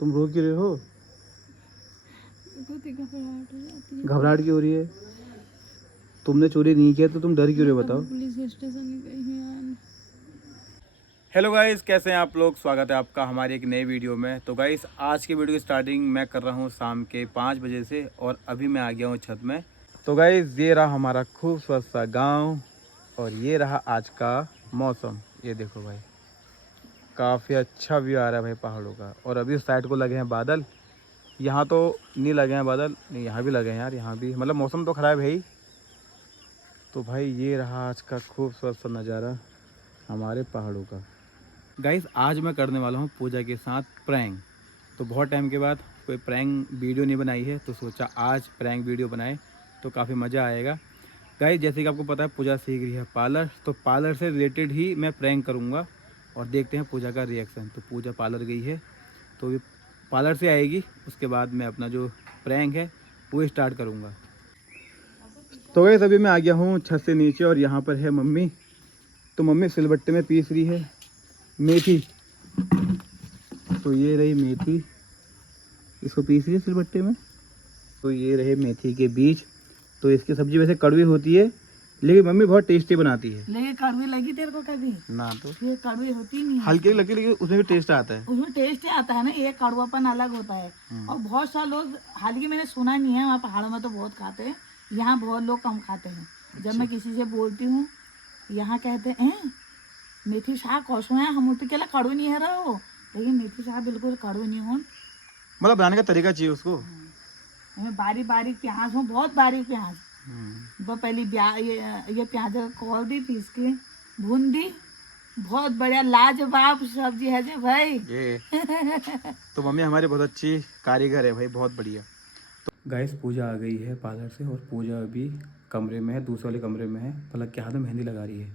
तुम रो क्यों रहे हो? बहुत ही घबराहट हो जाती है। घबराहट क्यों हो रही है? तुमने चोरी नहीं किया तो तुम डर क्यों रहे हो बताओ? पुलिस स्टेशन गई हूँ यार। हेलो गाइस, कैसे हैं आप लोग? स्वागत है आपका हमारी एक नई वीडियो में। तो गाइस, आज की वीडियो की स्टार्टिंग मैं कर रहा हूँ शाम के 5 बजे से और अभी मैं आ गया हूँ छत में। तो गाइस, ये रहा हमारा खूबसूरत सा गांव और ये रहा आज का मौसम। ये देखो भाई, काफ़ी अच्छा व्यू आ रहा है भाई पहाड़ों का। और अभी उस साइड को लगे हैं बादल, यहाँ तो नहीं लगे हैं बादल, नहीं यहाँ भी लगे हैं यार, यहाँ भी मतलब मौसम तो ख़राब है ही। तो भाई ये रहा आज का खूबसूरत सा नज़ारा हमारे पहाड़ों का। गाइस, आज मैं करने वाला हूँ पूजा के साथ प्रैंक। तो बहुत टाइम के बाद कोई प्रैंक वीडियो नहीं बनाई है, तो सोचा आज प्रैंक वीडियो बनाए तो काफ़ी मज़ा आएगा। गाइस, जैसे कि आपको पता है पूजा सीख रही है पार्लर, तो पार्लर से रिलेटेड ही मैं प्रैंक करूँगा और देखते हैं पूजा का रिएक्शन। तो पूजा पार्लर गई है तो ये पार्लर से आएगी, उसके बाद मैं अपना जो प्रैंक है वो स्टार्ट करूँगा। तो गाइस, अभी मैं आ गया हूँ छत से नीचे और यहाँ पर है मम्मी। तो मम्मी सिलबट्टे में पीस रही है मेथी। तो ये रही मेथी, इसको पीस रही है सिलबट्टे में। तो ये रहे मेथी के बीज। तो इसकी सब्जी वैसे कड़वी होती है लेकिन मम्मी बहुत टेस्टी बनाती है। लेकिन कड़वी लगी तेरे को कभी? ना तो ये कड़वी होती नहीं है। हल्की लगी लेकिन उसमें भी टेस्ट आता है। उसमें टेस्ट आता है ना, एक कड़वापन अलग होता है। और बहुत सारे लोग, हालांकि मैंने सुना नहीं है, वहाँ पहाड़ों में तो बहुत खाते हैं, यहाँ बहुत लोग कम खाते हैं। जब मैं किसी से बोलती हूँ यहाँ कहते हैं मेथी शाक कौशो है, हम तो केला कड़वी नहीं है रहो, लेकिन मेथी शाक बिल्कुल कड़वी नहीं हो। मतलब बनाने का तरीका चाहिए उसको। हमें बारीक बारीक प्याज हो, बहुत बारीक प्याज। वो पहले ये प्याज खोल दी, पीस के भून दी। बहुत बढ़िया लाजवाब सब्जी है जी भाई। ये तो मम्मी हमारी बहुत अच्छी कारीगर है भाई, बहुत बढ़िया। तो गाइस, पूजा आ गई है पार्लर से और पूजा अभी कमरे में है, दूसरे वाले कमरे में है, पलक के हाथ में मेहंदी लगा रही है।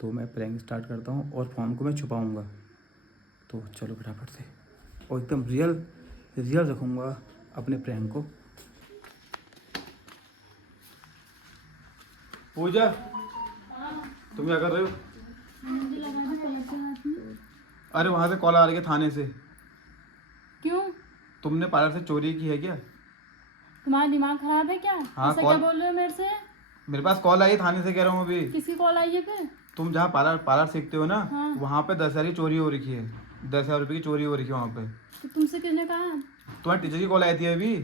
तो मैं प्रैंक स्टार्ट करता हूँ और फ़ोन को मैं छुपाऊँगा। तो चलो फटाफट से, और एकदम रियल रखूँगा अपने प्रैंक को। पूजा, तुम क्या कर रहे हो? अरे वहाँ से कॉल आ रही है थाने से। क्यों? तुमने पार्लर से चोरी की है क्या? तुम्हारा दिमाग खराब है क्या? हाँ, ऐसा क्या बोल रहे हो मेरे से? मेरे पास कॉल आई है थाने से, कह रहा हूँ अभी। किसी कॉल आई है फिर? तुम जहाँ पार्लर सीखते हो ना, हाँ। वहाँ पे 10,000 की चोरी हो रखी है। 10,000 रुपये की चोरी हो रखी है वहाँ पे। तो तुमसे किसने कहा? तुम्हारे टीचर की कॉल आई थी अभी,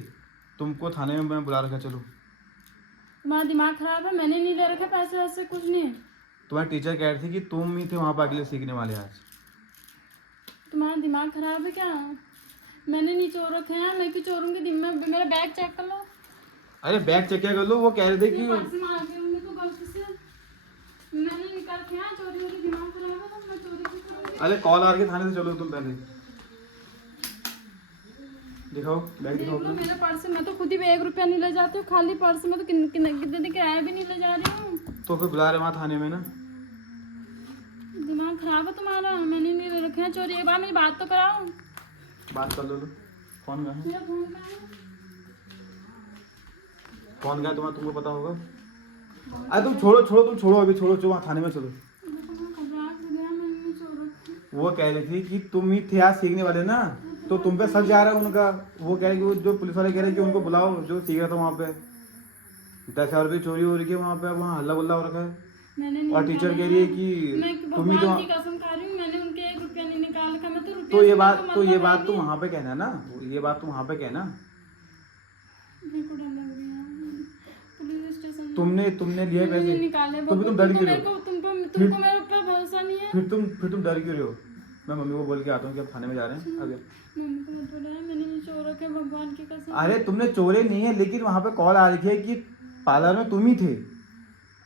तुमको थाने में मैं बुला रखा। चलो। तुम्हारा दिमाग खराब है? मैंने नहीं ले रखे पैसे वैसे, कुछ नहीं। तुम्हारे टीचर कह रहे थे कि तुम ही थे वहाँ पे अगले सीखने वाले आज। तुम्हारा दिमाग खराब है क्या? मैंने नहीं चोर रखे हैं, मैं क्यों चोरूंगी? दिन में मेरा बैग चेक कर लो। अरे बैग चेक क्या कर लो, वो कह रहे थे कि पर्स में आ गए होंगे तो गलती से मैंने निकाल के चोरी हो रही। दिमाग खराब है तो मैं चोरी क्यों करूंगी? अरे कॉल आ रही है थाने से, चलो तुम पहले दिखाओ बैग, देख दिखाओ लो अपना। मेरे पर्स में तो खुद ही 1 रुपया नहीं ले जाती हूँ, खाली पर्स में तो कितने किराया भी नहीं ले जा रही हूँ। तो फिर बुला रहे वहाँ थाने में ना। दिमाग खराब है तुम्हारा? मैंने नहीं ले रखे हैं चोरी। एक बार मेरी बात तो कराओ। बात कर लो। फोन कहाँ है? मेरा फोन कहाँ है? फोन कहाँ है तुम्हारा? तुमको पता होगा। अरे तुम छोड़ो अभी, छोड़ो वहाँ थाने में चलो। घबराहट हो गया, मैंने नहीं चोर रखे। वो कह रही थी कि तुम ही थे आज सीखने वाले ना, तो तुम पे शक जा रहा है उनका। वो कह रहे कि वो जो पुलिस वाले कह रहे कि उनको बुलाओ जो सीख रहा था वहाँ पे। 10,000 रुपये चोरी हो रही है वहाँ पे, वहाँ हल्ला गुल्ला हो रखा है। मैंने नहीं और टीचर कह रही है कि मैं तुम ही तो। भगवान की कसम खा रही हूँ, मैंने उनके 1 रुपया नहीं निकाल रखा। मैं तो रुपये तो ये से बात मतलब तो ये बात है तुम नहीं। वहाँ पे कहना ना, ये बात तुम वहाँ पे कहना। मेरे को डर लग रहा है। पुलिस स्टेशन में तुमने लिए मैंने पैसे, नहीं निकाले। तो फिर तुम डर क्यों रहे हो? तुमको मेरे ऊपर भरोसा नहीं है? फिर तुम डर क्यों रहे हो? मैं मम्मी को बोल के आता हूँ कि अब थाने में जा रहे हैं अभी। मम्मी को मत बोला, मैंने नहीं चोर रखे, भगवान की कसम। अरे तुमने चोरे नहीं है, लेकिन वहाँ पे कॉल आ रही है कि पार्लर में तुम ही थे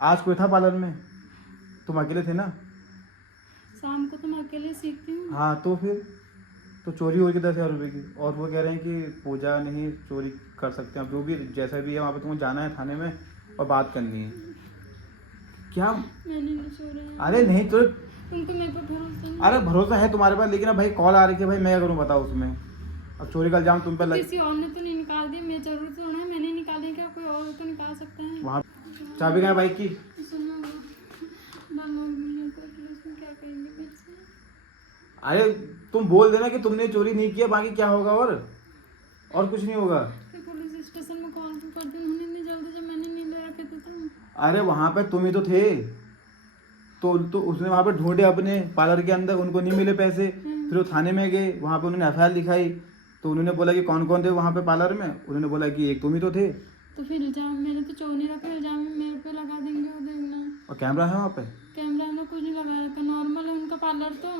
आज। कोई था पार्लर में? तुम अकेले थे ना? शाम को तुम अकेले सीखती हूँ। हाँ, तो फिर तो चोरी हो गई 10,000 रुपये की, और वो कह रहे हैं कि पूजा नहीं चोरी कर सकते हैं। जो भी जैसा भी है वहाँ पे तुमको जाना है थाने में और बात करनी है। क्या? मैंने नहीं चोरा। अरे नहीं तो तुमको मेरे पर भरोसा नहीं? अरे भरोसा है तुम्हारे पास, लेकिन अब भाई कॉल आ रही है भाई, मैं क्या करूँ बताओ उसमें। अब चोरी का इल्जाम तुम पे लग। किसी और ने तो नहीं निकाल दी, मैं जरूर तो होना है। मैंने निकाली क्या? कोई और तो निकाल सकता है। वहाँ चाबी कहाँ है बाइक की? सुनो ना, मम्मी को पुलिस में क्या कहेंगे मुझसे? अरे तुम बोल देना कि तुमने चोरी नहीं किया, बाकी क्या होगा और कुछ नहीं होगा। फिर पुलिस स्टेशन में कॉल कर दी उन्होंने इतनी जल्दी, जब मैंने नहीं ले रखे थे तो। अरे वहां पे तुम ही तो थे, तो उसने वहां पे ढूंढे अपने पार्लर के अंदर, उनको नहीं मिले पैसे। फिर वो थाने में गए, वहां पे उन्होंने एफआईआर लिखाई, तो उन्होंने बोला कि कौन कौन थे वहां पे पार्लर में, उन्होंने बोला कि एक तुम ही तो थे। तो फिर इल्जाम मैंने तो चोर नहीं रखा, इल्जाम मेरे पे लगा देंगे वो, देखना। और कैमरा है वहाँ पे? कैमरा हमने कुछ नहीं लगा रखा, नॉर्मल है उनका पार्लर तो।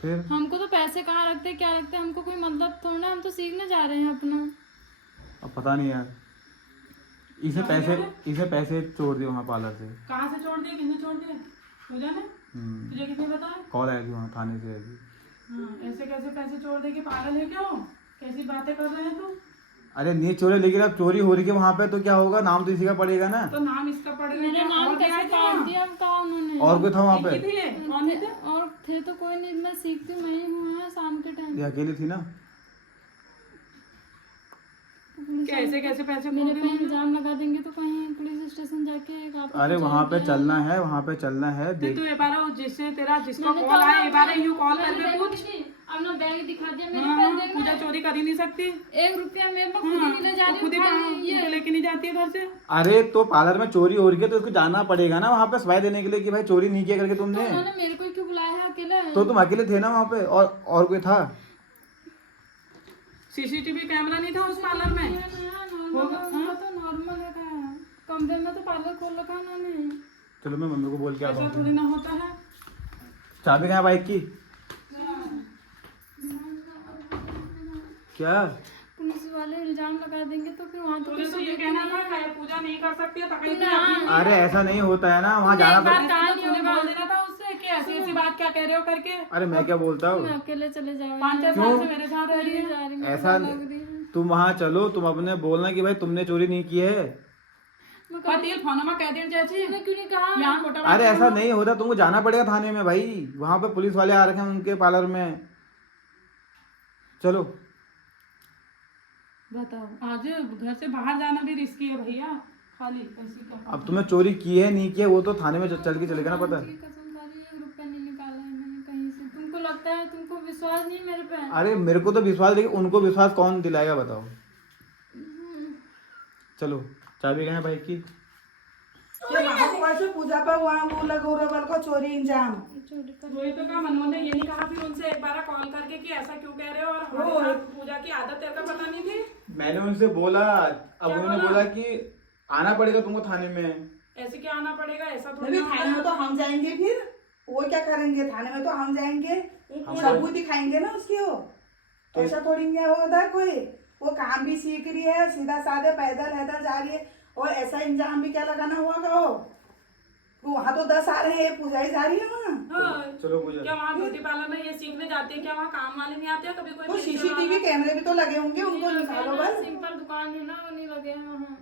फिर हमको तो पैसे कहाँ रखते क्या रखते, हमको कोई मतलब थोड़ा ना, हम तो सीखने जा रहे हैं अपना। अब पता नहीं यार, इसे पैसे छोड़ दिए वहाँ पार्लर से। कहाँ से छोड़ दिए, किसने छोड़ दिए? पूजा ने? तुझे किसने बताया? कॉल आया कि वहाँ थाने से अभी। हाँ, ऐसे कैसे पैसे छोड़ दे कि पागल है क्या हो? कैसी बातें कर रहे हैं तू? अरे नहीं चोरी, लेकिन अब चोरी हो रही है वहाँ पे तो क्या होगा, नाम तो इसी का पड़ेगा ना। तो नाम इसका पड़ गया, मेरा नाम और कैसे काट दिया, अब कहा उन्होंने। और कोई था वहाँ पे? कौन थे? और थे तो कोई नहीं, मैं सीखती हूँ, मैं ही हूँ यहाँ शाम के टाइम। ये अकेली थी ना? कैसे कैसे पैसे मेरे पे इल्जाम लगा देंगे तो कहीं पुलिस स्टेशन जाके एक आप। अरे वहाँ पे चलना है, वहाँ पे चलना है। देख तू ये बार जिससे तेरा जिसका कॉल आया ये बार यूं कॉल करके पूछ। अब ना बैग दिखा दिया मेरे हाँ, पे, पूजा चोरी कर ही नहीं सकती। 1 रुपया मेरे पे खुद ही नहीं ले जा रही खुद ही हूँ, ये लेके नहीं जाती है घर से। अरे तो पार्लर में चोरी हो रही है तो उसको जाना पड़ेगा ना वहाँ पे सफाई देने के लिए कि भाई चोरी नहीं किया करके तुमने। उन्होंने मेरे को ही क्यों बुलाया है अकेले? तो तुम अकेले थे ना वहाँ पे, और कोई था? सीसीटीवी कैमरा नहीं था उस पार्लर में? तो नॉर्मल है का कमरे में तो पार्लर खोल रखा है उन्होंने। चलो मैं मम्मी को बोल के आता ऐसा हूँ। थोड़ी ना होता है। चाबी कहाँ है बाइक की? क्या पुलिस वाले इल्जाम लगा देंगे तो फिर वहाँ तो पुलिस तो ये कहना था कि पूजा नहीं कर सकती है तो कहीं भी अरे ऐसा नहीं होता है ना, वहाँ जाना पड़ता है। तूने बोल देना था उससे कि ऐसी ऐसी बात क्या कह रहे हो करके। अरे मैं क्या बोलता हूँ, मैं अकेले चले जाओ। 5-6 साल से मेरे साथ रह रही है। जा रही हूँ, ऐसा तुम वहाँ चलो, तुम अपने बोलना कि भाई तुमने चोरी नहीं की है। पतिल फोन में कह दे चाची मैंने क्यों नहीं कहा? यहाँ फोटो। अरे ऐसा नहीं होता, तुमको जाना पड़ेगा थाने में भाई, वहाँ पे पुलिस वाले आ रखे हैं उनके पार्लर में। चलो बताओ, आज घर से बाहर जाना भी रिस्की है भैया, खाली ऐसी का। अब तुम्हें चोरी की है नहीं की है वो तो थाने में चल के चलेगा ना पता। कसम खाली 1 रुपया नहीं निकाला है मैंने कहीं से। तुमको लगता है, तुमको विश्वास नहीं मेरे पे? अरे मेरे को तो विश्वास, देखिए उनको विश्वास कौन दिलाएगा बताओ। चलो चाबी कहाँ है बाइक की? वैसे पूजा पर वहाँ वो लगोरबल को चोरी इंजाम। वही तो कहा, मनमोहन ने ये नहीं कहा फिर उनसे एक बार कॉल करके कि ऐसा क्यों कह रहे हो, और हमारे साथ पूजा की आदत तेरे को पता नहीं थी? मैंने उनसे बोला, अब उन्होंने बोला कि आना पड़ेगा तुमको थाने में। ऐसे क्या आना पड़ेगा, ऐसा थोड़ी नहीं ना थाने में तो हम जाएंगे, फिर वो क्या करेंगे, थाने में तो हम जाएंगे, सबूत दिखाएंगे ना उसकी। वो तो ऐसा थोड़ी नहीं होता है कोई, वो काम भी सीख रही है, सीधा साधे पैदल हैदल जा रही है, और ऐसा इंजाम भी क्या लगाना हुआ कहो। वहाँ तो 10 आ रहे हैं, पूजा ही जा रही है वहाँ। हाँ, चलो पूजा। क्या वहाँ ब्यूटी पार्लर में ये सीखने जाते हैं क्या? वहाँ काम वाले नहीं आते हैं कभी? कोई तो सीसीटीवी कैमरे भी तो लगे होंगे, उनको निकालो बस। सिंपल दुकान है ना, वो नहीं लगे हैं वहाँ।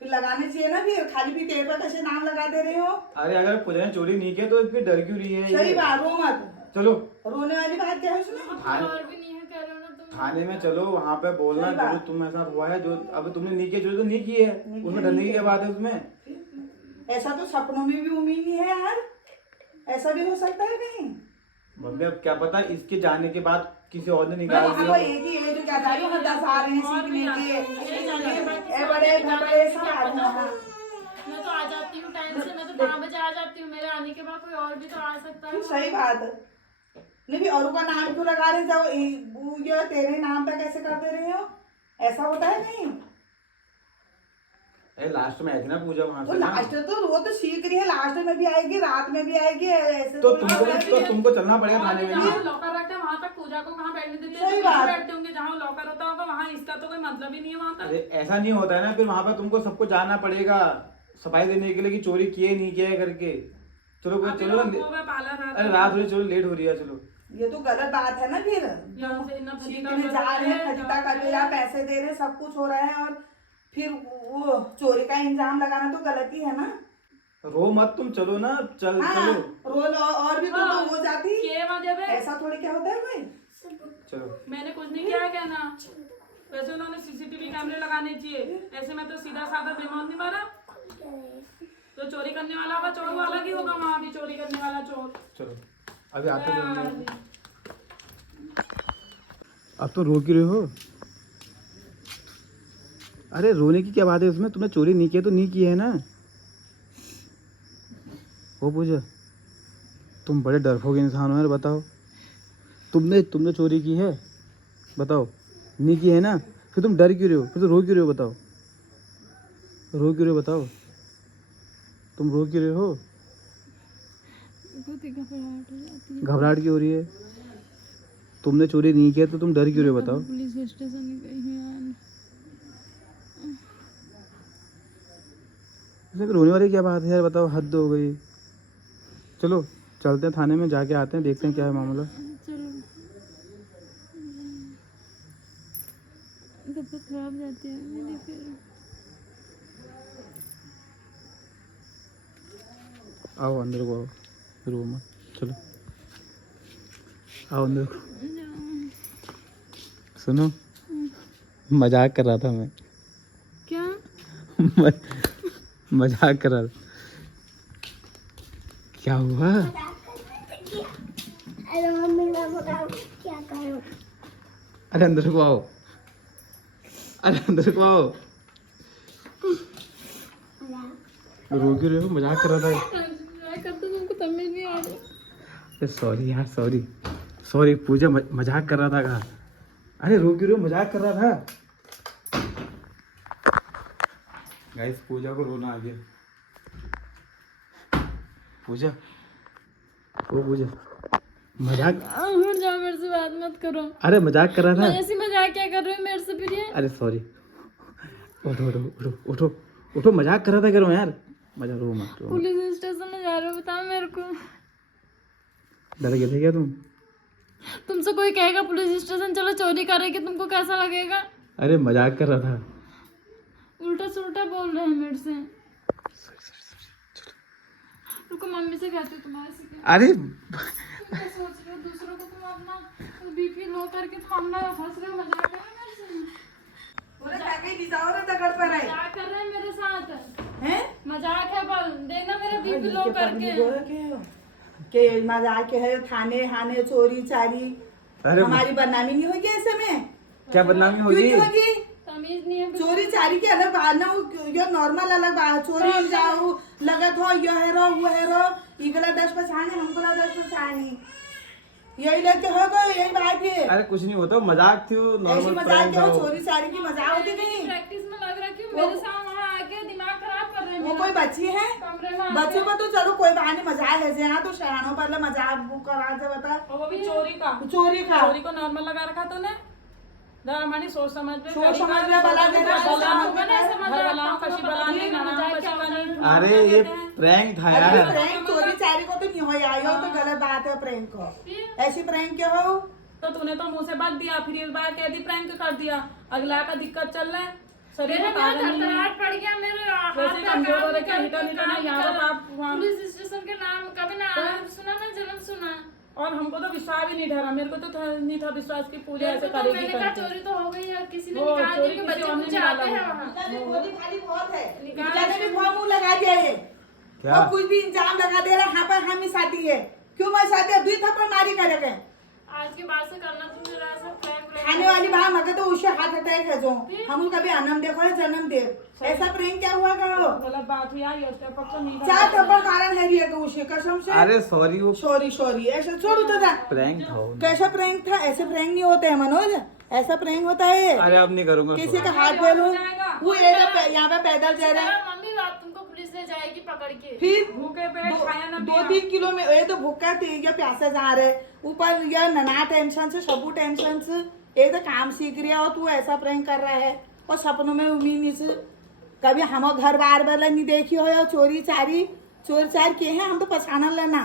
फिर लगाने चाहिए ना, फिर खाली भी तेरे पर कैसे नाम लगा दे रहे हो। अरे अगर पूजा ने चोरी नहीं किया तो फिर डर क्यों रही है? सही बात, रो मत। चलो रोने वाली बात क्या है उसमें? और भी नहीं है कह रहे हो ना तुम। थाने में चलो, वहाँ पे बोलना जो तुम ऐसा हुआ है, जो अब तुमने नहीं किया, जो तो नहीं की है, उसमें डरने की क्या बात है उसमें? ऐसा तो सपनों में भी उम्मीद नहीं है यार, ऐसा भी हो सकता है कहीं। मम्मी अब क्या पता इसके जाने के बाद किसी और ने निकाल वो दिया। एक ही है जो क्या था, 10 आ रहे हैं सीखने के, ए बड़े बड़े सब आ रहे हैं। मैं तो आ जाती हूँ टाइम से, मैं तो 5 बजे आ जाती हूँ। मेरे आने के बाद कोई और भी तो आ सकता है। सही बात है। नहीं भी औरों का नाम क्यों लगा रहे, जाओ ये तेरे नाम पे कैसे कर दे रहे हो, ऐसा होता है नहीं। लास्ट में आई थी ना पूजा वहाँ तो से ना। लास्ट तो वो तो सीख रही है, लास्ट में भी आएगी, रात में भी आएगी, ऐसे तो तुमको चलना पड़ेगा थाने में। जहाँ लॉकर रखते हैं वहाँ तक पूजा को कहाँ बैठने देते हैं? सही तो बात। बैठते होंगे जहाँ लॉकर होता होगा, वहाँ इसका तो कोई मतलब ही नहीं है वहाँ तक। अरे ऐसा नहीं होता है ना, फिर वहाँ पे तुमको सबको जाना पड़ेगा सफाई देने के लिए कि चोरी किए नहीं किए करके। चलो चलो अरे रात हो रही, चलो लेट हो रही है, चलो। ये तो गलत बात है ना। फिर यहाँ से इतना सीखने जा रहे हैं, खजता कर रहे हैं, पैसे दे रहे हैं, सब कुछ हो रहा है, और फिर वो चोरी का इंजाम लगाना तो गलत ही है ना। रो मत तुम, चलो ना, चल हाँ, चलो। रोज और भी तो हो जाती, ये वजह है। ऐसा थोड़ी क्या होता है भाई। चलो मैंने कुछ नहीं किया है कहना, वैसे उन्होंने सीसीटीवी कैमरे लगाने चाहिए। ऐसे में तो सीधा साधा बेमौत नहीं मारा। तो चोरी करने वाला होगा चोर वाला ही होगा, वहाँ भी चोरी करने वाला चोर। चलो अभी आते हैं। अब तो रो क्यों रहे हो? अरे रोने की क्या बात है उसमें? तुमने चोरी नहीं किया तो नहीं की है ना। वो पूजा, तुम बड़े डरपोक इंसान हो यार। बताओ, तुमने चोरी की है? बताओ, नहीं की है ना? फिर तुम डर क्यों रहे हो? फिर तो रो क्यों रहे हो? बताओ, रो क्यों रहे हो? बताओ, तुम रो क्यों रहे हो? बहुत ही घबराहट हो जाती है। घबराहट क्यों हो रही है? तुमने चोरी नहीं किया तो तुम डर क्यों रहे हो? बताओ। पुलिस स्टेशन गई हूँ यार। इसमें रोने वाली क्या बात है यार? बताओ, हद हो गई। चलो चलते हैं थाने में, जाके आते हैं, देखते हैं क्या है मामला। चलो, तबीयत खराब जाती है मेरी फिर। आओ अंदर को, आओ, रो मत, चलो आओ अंदर को। सुनो, मजाक कर रहा था मैं। क्या? मजाक कर रहा था। क्या हुआ? अरे अंदर को आओ, अरे अंदर को आओ। रो क्यों रहे हो? मजाक कर रहा था। मैं करता तुमको तमीज नहीं आ रही। अरे सॉरी यार, सॉरी सॉरी पूजा, मजाक कर रहा था। कहा, अरे रो क्यों रहे हो? मजाक कर रहा था। गाइस, पूजा को रोना आ गया। पूजा, ओ पूजा, मजाक। हट जाओ, मेरे से बात मत करो। अरे मजाक कर रहा था। मैं ऐसी मजाक क्या कर रही हूँ मेरे से फिर ये? अरे सॉरी, उठो उठो उठो उठो उठो, मजाक कर रहा था। करो यार, मजा, रो मत, रो मत। पुलिस स्टेशन में जा रहे हो, बताओ मेरे को। डर गए थे क्या तुम? तुमसे कोई कहेगा पुलिस स्टेशन चलो चोरी करेगी, तुमको कैसा लगेगा? अरे मजाक कर रहा था। उल्टा सुल्टा बोल रहे हैं मेरे से। रुको, मम्मी से कहती हूँ तुम्हारे से क्या अरे क्या सोच रहे हो? दूसरों को तुम अपना बीपी लो करके थामना फंस रहे हो। मजाक कर रहे हो मेरे से? दगड़ पर है मजाक कर रहे हैं मेरे साथ। हैं? मजाक है बल, देखना मेरा बीपी लो करके। के मजाक है, थाने हाने चोरी चारी। अरे हमारी बदनामी नहीं होगी ऐसे में? क्या बदनामी क्यों होगी? नहीं होगी? तमीज नहीं है। चोरी चारी की अलग बात ना, यो नॉर्मल अलग बात। चोरी में जाओ लगत हो, यो है रो वो है रो, इगला 10 पछाने हमको 10 पछाने, यही लेके हो गए, यही बात है। अरे कुछ नहीं होता, मजाक थी, ऐसी नॉर्मल मजाक प्रैंक क्या था हो? वो। चोरी चारी की मजाक होती कहीं? प्रैक्टिस में लग रहा क्यों मेरे साथ वहाँ आके दिमाग खराब कर रहे हैं वो मेरा। कोई बच्ची है? कमरे में बच्चों को तो चलो कोई बहाने मजाक है, यहाँ तो शहरों पर मजाक करा से बता। और वो भी चोरी का। चोरी का चोरी को नॉर्मल लगा रखा तूने। हमारी सोच समझ में सोच समझ में बला दे रहा है, होगा ना ऐसे घर वालों को कशी बला नहीं, नानाओं को कशी बनी। अरे ये प्रैंक था अरे यार। प्रैंक चोरी चारी को तो नहीं हो यार, ये तो गलत बात है प्रैंक को। ऐसी प्रैंक क्यों हो? तो तूने तो मुंह से बात दिया, फिर एक बार कह दी प्रैंक कर दिया। अगला का दिक्कत चल रहा है, शरीर में ताकत नहीं है। थरथराहट पड़ गया मेरे हाथ वैसे में, कमजोर काम हो रहे थे, करके, हिटा हिटा ना, काम यहाँ कर- आप वहाँ। पुलिस स्टेशन के नाम कभी नाम सुना ना, जन्म सुना। और हमको तो विश्वास भी नहीं ठहरा, मेरे को तो नहीं था विश्वास की पूजा ऐसे तो करेगी मैंने कहा करके। चोरी तो हो गई है, किसी ने वो निकाल चोरी दी कि किसी बच्चे और ने मुझे निकाला आते हैं होगा। वहाँ। गोली खाली बहुत है, निकाल इधर भी बहुत मुंह लगा दिया है। क्या? वो कुछ भी इंजाम लगा दे रहा है, यहाँ पर हम ही साथी है। क्यों मैं साथी है? 2 थप्पड़ मारी करेंगे। आज के बाद से करना तुम मेरा ऐसा प्रैंक खाने वाली बात मगर तो उससे हाथ अटैक है जो हम कभी आनंद देखो है जन्म दे। ऐसा प्रेम क्या हुआ करो? गलत बात हुई यार, ये उसका पक्ष नहीं था। 4 थप्पड़ कारण है रिया को उसे कसम से। अरे सॉरी, वो सॉरी सॉरी, ऐसा छोड़ो तो था। प्रैंक था वो। कैसा प्रैंक था? ऐसे प्रैंक नहीं होते हैं मनोज, ऐसा प्रैंक होता है। अरे अब नहीं करूंगा। किसी का हाथ पे लूं, वो यहाँ पे पैदल जा रहा है, मम्मी बाप तुमको पुलिस ले जाएगी पकड़ के। फिर भूखे पेट खाया ना 2-3 किलो में ये तो भूखा थे या प्यासे जा रहे, ऊपर यह नना टेंशन से सबू टेंशन से, ये तो काम सीख रहा हो, तू ऐसा प्रैंक कर रहा है और सपनों में उम्मीद नहीं से। कभी हम घर बार बार नहीं देखी हो या चोरी चारी चोर चार किए हैं हम तो पछाना लेना।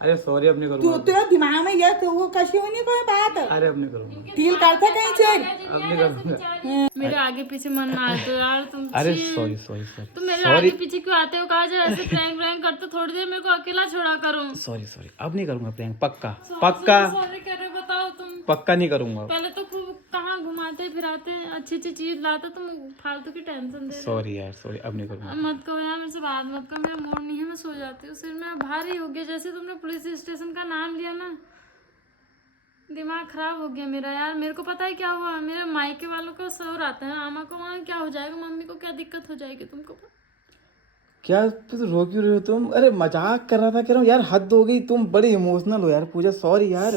अरे सॉरी, अब नहीं तू करूंगा। तो दिमाग में यह तो वो कशी होनी कोई बात। अरे अब नहीं करूंगा, टील करता कहीं चोर। अब नहीं करूंगा। मेरे आगे पीछे मन ना आए तो यार तुम अरे छी। सॉरी सॉरी सॉरी तुम मेरे आगे पीछे क्यों आते हो? कहा जाए ऐसे प्रैंक प्रैंक करते, थोड़ी देर मेरे को अकेला छोड़ा करो। सॉरी सॉरी, अब नहीं करूंगा प्रैंक, पक्का पक्का सॉरी कह रहे, बताओ तुम। पक्का नहीं करूंगा। पहले तो खूब कहाँ घुमाते फिराते, अच्छी अच्छी चीज लाते, तुम फालतू की टेंशन दे सॉरी यार, सॉरी, अब नहीं करूंगा। मत कहो यार, मेरे से बात मत करो, मेरा मूड नहीं है, मैं सो जाती हूँ। सिर में भारी हो गया, जैसे तुमने पुलिस स्टेशन का नाम लिया ना। दिमाग खराब हो गया मेरा यार। मेरे को पता है क्या हुआ, मेरे मायके वालों का शोर आता है, आमा को वहाँ क्या हो जाएगा, मम्मी को क्या दिक्कत हो जाएगी तुमको। क्या तो रो क्यों रहे हो तुम? अरे मजाक कर रहा था, कह रहा हूँ यार हद हो गई, तुम बड़ी इमोशनल हो यार पूजा, सॉरी यार।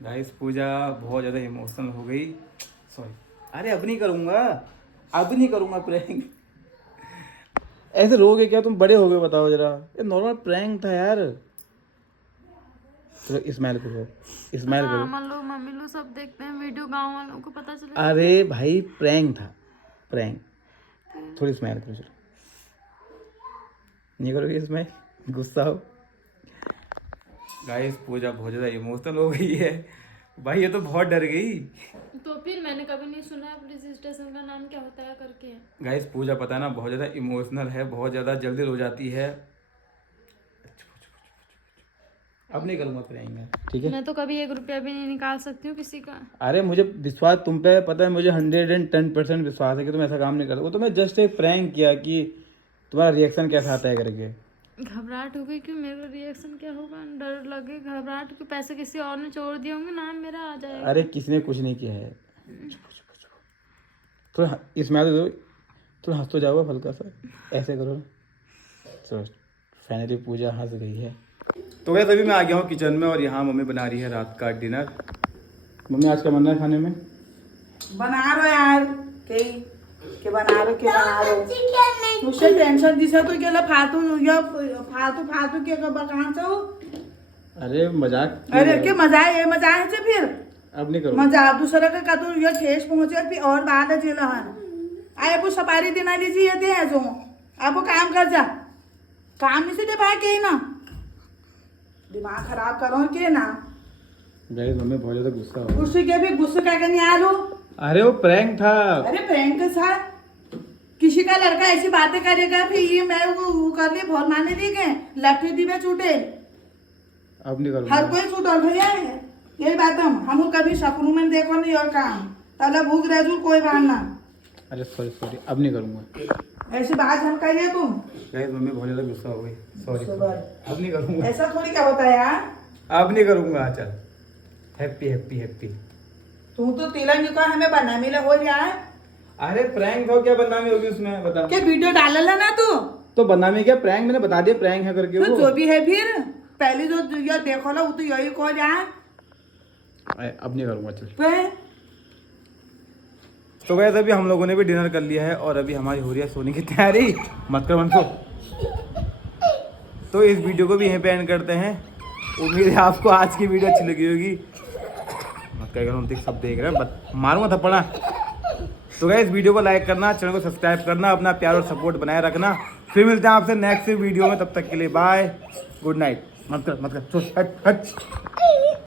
गाइस पूजा बहुत ज़्यादा इमोशनल हो गई, सॉरी। अरे अब नहीं करूँगा, अब नहीं करूँगा प्रैंक। ऐसे रोगे क्या, तुम बड़े हो गए, बताओ जरा। ये नॉर्मल प्रैंक था यार। तो स्माइल करो, स्माइल करो। आमा लोग मम्मी लोग सब देखते हैं वीडियो, गाँव वालों को पता चले। अरे भाई प्रैंक था, प्रैंक। थोड़ी स्माइल करो, चलो। नहीं करोगे स्माइल, गुस्सा हो। गाइस पूजा बहुत ज़्यादा इमोशनल हो गई है भाई, ये तो बहुत डर गई। तो फिर मैंने कभी नहीं सुना है पुलिस स्टेशन का नाम क्या होता है करके। गाइस पूजा पता है ना बहुत ज़्यादा इमोशनल है, बहुत ज़्यादा जल्दी रो जाती है। अब नहीं करूँगा प्रैंक, ठीक है। मैं तो कभी 1 रुपया भी नहीं निकाल सकती हूँ किसी का। अरे मुझे विश्वास तुम पे पता है, मुझे 110% विश्वास है कि तुम ऐसा काम नहीं करते। वो तो मैं जस्ट एक प्रैंक किया कि तुम्हारा रिएक्शन कैसा आता है करके। घबराहट हो गई क्यों, मेरा रिएक्शन क्या होगा, डर लगे, घबराहट क्यों, पैसे किसी और ने छोड़ दिए होंगे, नाम मेरा आ जाएगा। अरे किसी ने कुछ नहीं किया है। थोड़ा स्माइल दो, थोड़ा हंस तो जाओ हल्का सा, ऐसे करो। तो फाइनली पूजा हंस गई है। तो वैसे अभी मैं आ गया हूँ किचन में और यहाँ मम्मी बना रही है रात का डिनर। मम्मी आज क्या बन रहा है खाने में? बना रो यार के बना रो मुझसे टेंशन दिसा तो केला फालतू या फालतू के कहाँ से हो। अरे मजाक। अरे के मजा है, ये मजा है से फिर अब नहीं करो मजा दूसरे का तू ये ठेस पहुंचे फिर और बात है जेल हन आए वो सफारी देना लीजिए थे जो अब वो काम कर जा, काम नहीं से दे भाई के ना दिमाग खराब करो के ना। गाइस मम्मी बहुत ज्यादा गुस्सा हो। गुस्से के भी गुस्से का नहीं आलू। अरे वो प्रैंक था। अरे प्रैंक के साथ किसी का लड़का ऐसी बातें करेगा फिर ये मैं वो कर ले बहुत माने दी गए लठी दी में छूटे। अब नहीं करूँगा। हर कोई छूटल भैया यही बात हम कभी सपनों में देखो नहीं और काम तला भूख रह जू कोई बात ना। अरे सॉरी सॉरी, अब नहीं करूँगा। ऐसी बात हम कहिए तुम। गाइस मम्मी बहुत ज्यादा गुस्सा हो गई, सॉरी। अब नहीं करूँगा, ऐसा थोड़ी क्या होता है यार। अब नहीं करूँगा। चल हैप्पी हैप्पी हैप्पी। तू तो तिलक निको हमें बना मिले हो रहा है। अरे प्रैंक हो, क्या बदनामी होगी उसमें बता। क्या वीडियो डाला ना तू तो बदनामी क्या, प्रैंक मैंने बता दिया प्रैंक है करके। तो वो जो भी है फिर पहले जो ये देखो लो वो तो यही को रहा है। अब नहीं करूँगा चल। फिर तो गैस अभी हम लोगों ने भी डिनर कर लिया है और अभी हमारी हो रही है सोने की तैयारी। मत कर मन को। तो इस वीडियो को भी यहीं पे एंड करते हैं। उम्मीद है आपको आज की वीडियो अच्छी लगी होगी। मत कर सब देख रहे हैं, मारूंगा थप्पड़ा। तो गैस वीडियो को लाइक करना, चैनल को सब्सक्राइब करना, अपना प्यार और सपोर्ट बनाए रखना। फिर मिलते हैं आपसे नेक्स्ट वीडियो में, तब तक के लिए बाय, गुड नाइट। मत कर हट हट।